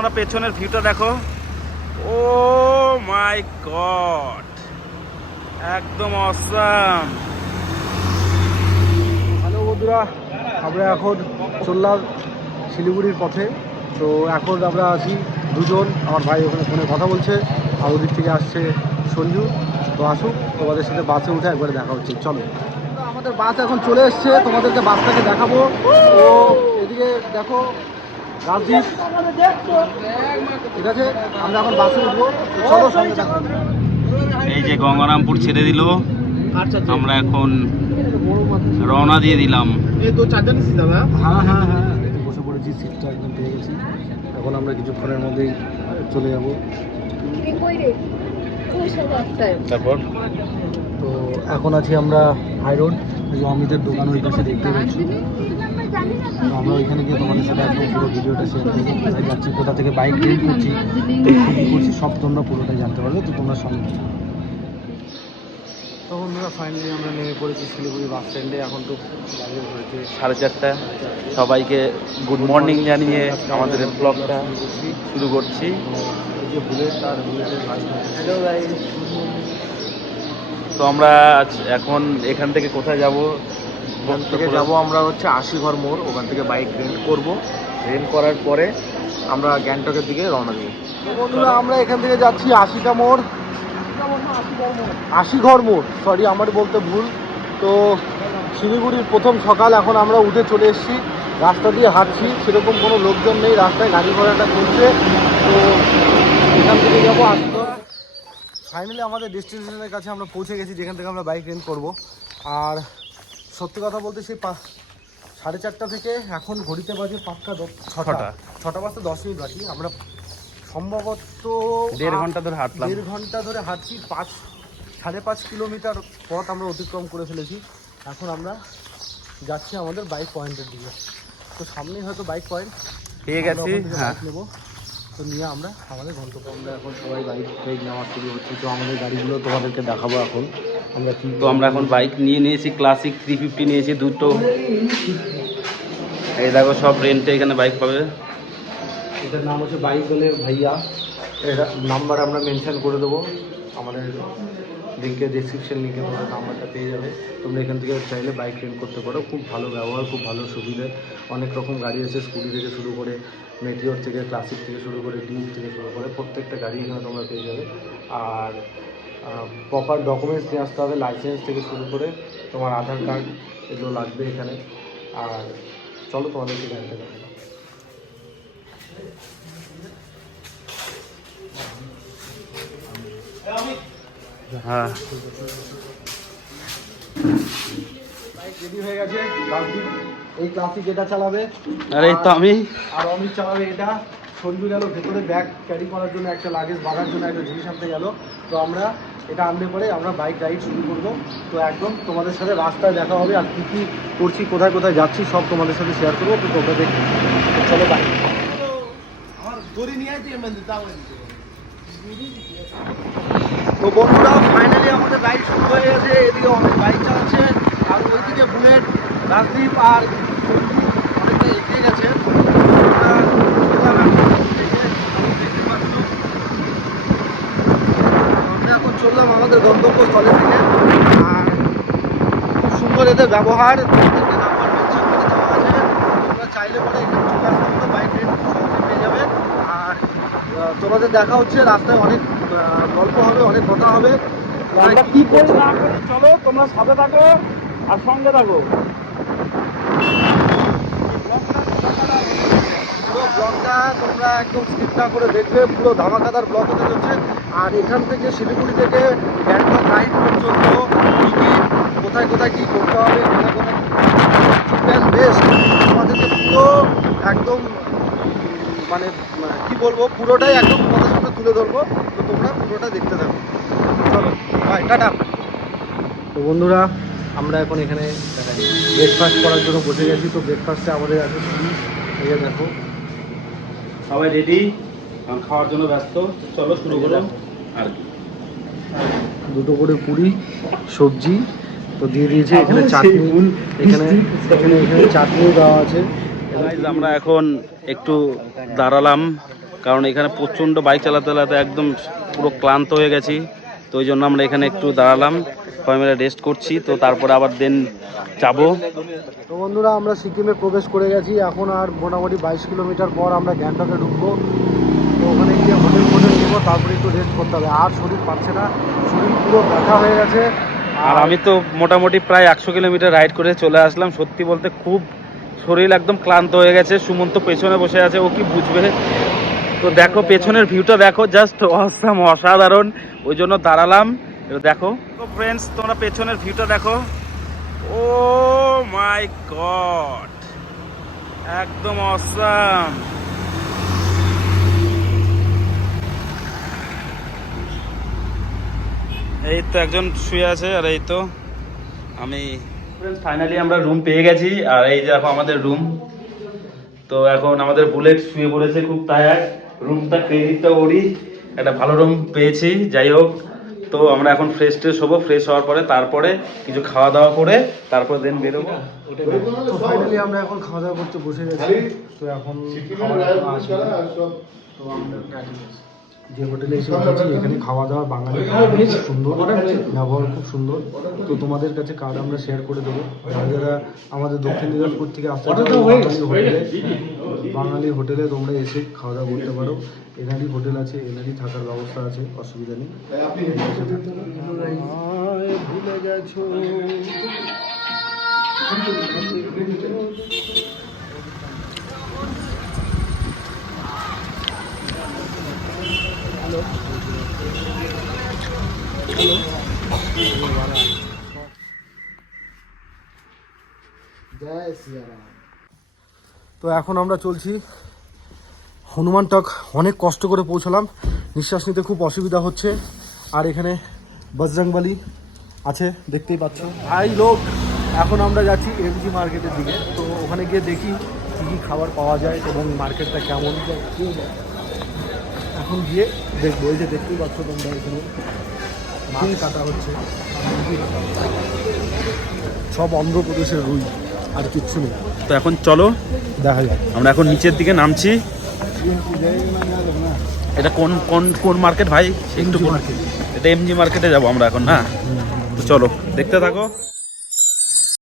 তোমরা পেছনের ভিউটা দেখো, ও মাই গড, একদম অসাম। হ্যালো বন্ধুরা, আমরা এখন চললাম শিলিগুড়ির পথে। তো এখন আমরা আছি দুজন, আমার ভাই ওখানে ফোনে কথা বলছে, আর ওদিক থেকে আসছে সঞ্জু। তো আসুক, তোমাদের সাথে বাসে উঠে একবারে দেখা হচ্ছে, চলো। আমাদের বাস এখন চলে এসছে, তোমাদেরকে বাসটাকে দেখাবো। তো এদিকে দেখো রাজদীপ, ঠিক আছে, আমরা এখন বাসে উঠবো, চলো সঙ্গে থাকো। এই যে গঙ্গারামপুর ছেড়ে দিল, আমরা এখন রওনা দিয়ে দিলাম। হ্যাঁ হ্যাঁ হ্যাঁ, বসে পড়েছি, সিটটা একদম পেয়ে গেছি। এখন আমরা কিছুক্ষণের মধ্যেই চলে যাব। তারপর তো এখন আছি আমরা হাই রোড, এই যে অমিতের দোকান ওই পাশে দেখতে পাচ্ছি। তো আমরা ওইখানে গিয়ে তোমাদের সাথে একদম পুরো ভিডিওটা শেয়ার করবো, কোথায় যাচ্ছি, কোথা থেকে বাইক রেন্ট করছি, কী করছি, সব তোমরা পুরোটাই জানতে পারবে। তো তোমরা সঙ্গে তো বন্ধুরা, ফাইনালি আমরা নেমে পড়েছি শিলিগুড়ি বাস স্ট্যান্ডে। এখন তো বাজে হয়েছে 4:30। সবাইকে গুড মর্নিং জানিয়ে আমাদের ব্লগটা শুরু করছি। এই যে বুলেট আর বুলেটের ভাই। হ্যালো গাইস, তো আমরা এখন এখান থেকে কোথায় যাব? ওখান থেকে যাবো আমরা হচ্ছে আশিঘর মোড়, ওখান থেকে বাইক রেন্ট করব। রেন্ট করার পরে আমরা গ্যাংটকের দিকে রওনা দেবো। বন্ধুরা, আমরা এখান থেকে যাচ্ছি আশিঘর মোড়, সরি আমার বলতে ভুল। তো শিলিগুড়ির প্রথম সকাল, এখন আমরা উঠে চলে এসেছি, রাস্তা দিয়ে হাঁটছি, সেরকম কোনো লোকজন নেই রাস্তায়, গাড়ি ঘোড়াটা চলছে। তো এখান থেকে যাবো আশিঘর। ফাইনালি আমাদের ডেস্টিনেশনের কাছে আমরা পৌঁছে গেছি, যেখান থেকে আমরা বাইক রেন্ট করব। আর সত্যি কথা বলতে সেই 4:30 থেকে এখন ঘড়িতে বাজে পাক্কা 6টা বাজতে 10 মিনিট বাকি। আমরা সম্ভবত 1.5 ঘন্টা ধরে হাঁটলাম। 1.5 ঘন্টা ধরে হাঁটছি, 5.5 কিলোমিটার পথ আমরা অতিক্রম করে ফেলেছি। এখন আমরা যাচ্ছি আমাদের বাইক পয়েন্টের দিকে। তো সামনেই হয়তো বাইক পয়েন্ট পেয়ে গেছি। হ্যাঁ, নেবো, তো নিয়ে আমরা আমাদের গন্তব্য। আমরা এখন সবাই বাইক নেওয়া শুরু হচ্ছে। তো আমাদের গাড়িগুলো তোমাদেরকে দেখাবো এখন আমরা কি। তো আমরা এখন বাইক নিয়ে নিয়েছি, ক্লাসিক 350 নিয়েছি দুটো। এই দেখো, সব রেন্টে এখানে বাইক পাবে। এটার নাম হচ্ছে বাইক বলে ভাইয়া, এটা নাম্বার আমরা মেনশন করে দেবো আমাদের লিঙ্কে, ডেসক্রিপশন লিঙ্কে তোমরা নাম্বারটা পেয়ে যাবে। তোমরা এখান থেকে চাইলে বাইক রেন্ট করতে পারো। খুব ভালো ব্যবহার, খুব ভালো সুবিধে, অনেক রকম গাড়ি আছে, স্কুটি থেকে শুরু করে মেটিওর থেকে, ক্লাসিক থেকে শুরু করে, ডিউক থেকে শুরু করে প্রত্যেকটা গাড়ি এখানে তোমরা পেয়ে যাবে। আর প্রপার ডকুমেন্টস নিয়ে আসতে হবে, লাইসেন্স থেকে শুরু করে তোমার আধার কার্ড, এগুলো লাগবে এখানে। আর চলো তোমাদেরকে গাড়িটা দেখাবো। হ্যাঁ, বাইক রেডি হয়ে গেছে। রাজদীপ এই ক্লাসিক এটা চালাবে, আর এই তো আমি। আর অমিত চালাবে এটা। সঞ্জু গেল ভেতরে ব্যাগ ক্যারি করার জন্য, একটা লাগেজ বাঁধার জন্য একটা জিনিস আনতে গেল। তো আমরা এটা আনলে পরে আমরা বাইক রাইড শুরু করবো। তো একদম তোমাদের সাথে রাস্তায় দেখা হবে, আর কী কী করছি, কোথায় কোথায় যাচ্ছি, সব তোমাদের সাথে শেয়ার করবো। তো তোমরা দেখো, চলো বাইক। তো বন্ধুরা, ফাইনালি আমাদের রাইড শুরু হয়ে গেছে। এদিকে অনেক বাইক চালাচ্ছে, আর ওইদিকে বুলেট, রাজদীপ আর অনেকটা এগিয়ে গেছে। আমরা এখন চললাম আমাদের গন্তব্যস্থলের দিকে। আর খুব সুন্দর এদের ব্যবহার, তোমাদেরকে নাম্বার মেনশন করে দেওয়া আছে, তোমরা চাইলে পরে এখানে চলে আসতে পারো, বাইক রেন্ট সহজে পেয়ে যাবে। আর তোমাদের দেখা হচ্ছে রাস্তায়, অনেক গল্প হবে, অনেক কথা হবে। কি করে না করে চলো, তোমরা সাথে থাকো আর সঙ্গে থাকো। পুরো ব্লগটা তোমরা একদম স্কিপ না করে দেখবে, পুরো ধামাকাদার ব্লগ হতে চলছে। আর এখান থেকে শিলিগুড়ি থেকে গ্যাংটক রাইড পর্যন্ত কোথায় কোথায় কী করতে হবে, বেস্ট তোমাদেরকে পুরো একদম মানে কি বলবো, পুরোটাই একদম তোমাদের সামনে তুলে ধরবো। তো তোমরা পুরোটা দেখতে থাকো, চলো বাই, টাটা। তো বন্ধুরা, আমরা এখন এখানে ব্রেকফাস্ট করার জন্য বসে গেছি। তো ব্রেকফাস্টে আমাদের আছে পুরি, এই দেখো সবাই রেডি, খাওয়ার জন্য ব্যস্ত। চলো শুরু করো। আর দুটো করে পুরি, সবজি তো দিয়ে দিয়েছে, এখানে চাটনি, এখানে এখানে এখানে চাটনিও দেওয়া আছে। আমরা এখন একটু দাঁড়ালাম, কারণ এখানে প্রচণ্ড বাইক চালাতে চালাতে একদম পুরো ক্লান্ত হয়ে গেছি। তো ওই জন্য আমরা এখানে একটু দাঁড়ালাম, সবাই মিলে রেস্ট করছি। তো তারপরে আবার দেন যাবো। তো বন্ধুরা আমরা সিকিমে প্রবেশ করে গেছি, এখন আর মোটামুটি 22 কিলোমিটার পর আমরা গ্যাংটকে ঢুকবো। তো ওখানে গিয়ে হোটেল নেবো, তারপরে একটু রেস্ট করতে হবে। আর শরীর পাচ্ছে না, শরীর পুরো ব্যথা হয়ে গেছে। আর আমি তো মোটামুটি প্রায় 100 কিলোমিটার রাইড করে চলে আসলাম। সত্যি বলতে খুব শরীর একদম ক্লান্ত হয়ে গেছে। সুমন্ত পেছনে বসে আছে, ও কি বুঝবে। তো দেখো পেছনের ভিউটা দেখো, জাস্ট অসাম, অসাধারণ। ওই জন্য দাঁড়ালাম। দেখো ফ্রেন্ডস, তোমরা পেছনের ভিউটা দেখো। ও মাই গড, একদম অসাম। এই তো একজন শুয়ে আছে, আর এই তো আমি। ফাইনালি আমরা রুম পেয়ে গেছি, আর এই যে দেখো আমাদের রুম। তো এখন আমাদের বুলেট শুয়ে পড়েছে, খুব টায়ার্ড। রুমটা ক্রেডিটটা ওরই, একটা ভালো রুম পেয়েছি। যাই হোক, তো আমরা এখন ফ্রেশ ট্রেশ হবো। ফ্রেশ হওয়ার পরে তারপরে কিছু খাওয়া দাওয়া করে তারপর দেন বেরোবো। তো ফাইনালি আমরা এখন খাওয়া দাওয়া করতে বসে গেছি। তো এখন খাওয়া দাওয়া আসবে। তো আমরা যে হোটেলে এসে উঠেছি, এখানে খাওয়া দাওয়া বাঙালি খুব সুন্দর, ব্যবহার খুব সুন্দর। তো তোমাদের কাছে কার্ড আমরা শেয়ার করে দেবো। যারা যারা আমাদের দক্ষিণ দিনাজপুর থেকে আসতে বাঙালি হোটেলে তোমরা এসে খাওয়া দাওয়া করতে পারো। এনারই হোটেল আছে, এনারই থাকার ব্যবস্থা আছে, অসুবিধা নেই। ভুলে গেছো তো এখন আমরা চলছি হনুমান টক। অনেক কষ্ট করে পৌঁছলাম, নিঃশ্বাস নিতে খুব অসুবিধা হচ্ছে। আর এখানে বজরংবলী আছে, দেখতেই পাচ্ছ। ভাই লোক, এখন আমরা যাচ্ছি এমজি মার্কেটের দিকে। তো ওখানে গিয়ে দেখি কী কী খাবার পাওয়া যায় এবং মার্কেটটা কেমন। এখন গিয়ে দেখবো। এই যে দেখতেই পাচ্ছ তোমরা, এখানে মাছ কাটা হচ্ছে, সব অন্ধ্রপ্রদেশের রুই, আর কিচ্ছু নেই। তো এখন চলো দেখা যাক। আমরা এখন নিচের দিকে নামছি। এটা কোন কোন কোন মার্কেট ভাই? একটু মার্কেট। এটা এমজি মার্কেটে যাবো আমরা এখন, না? তো চলো দেখতে থাকো।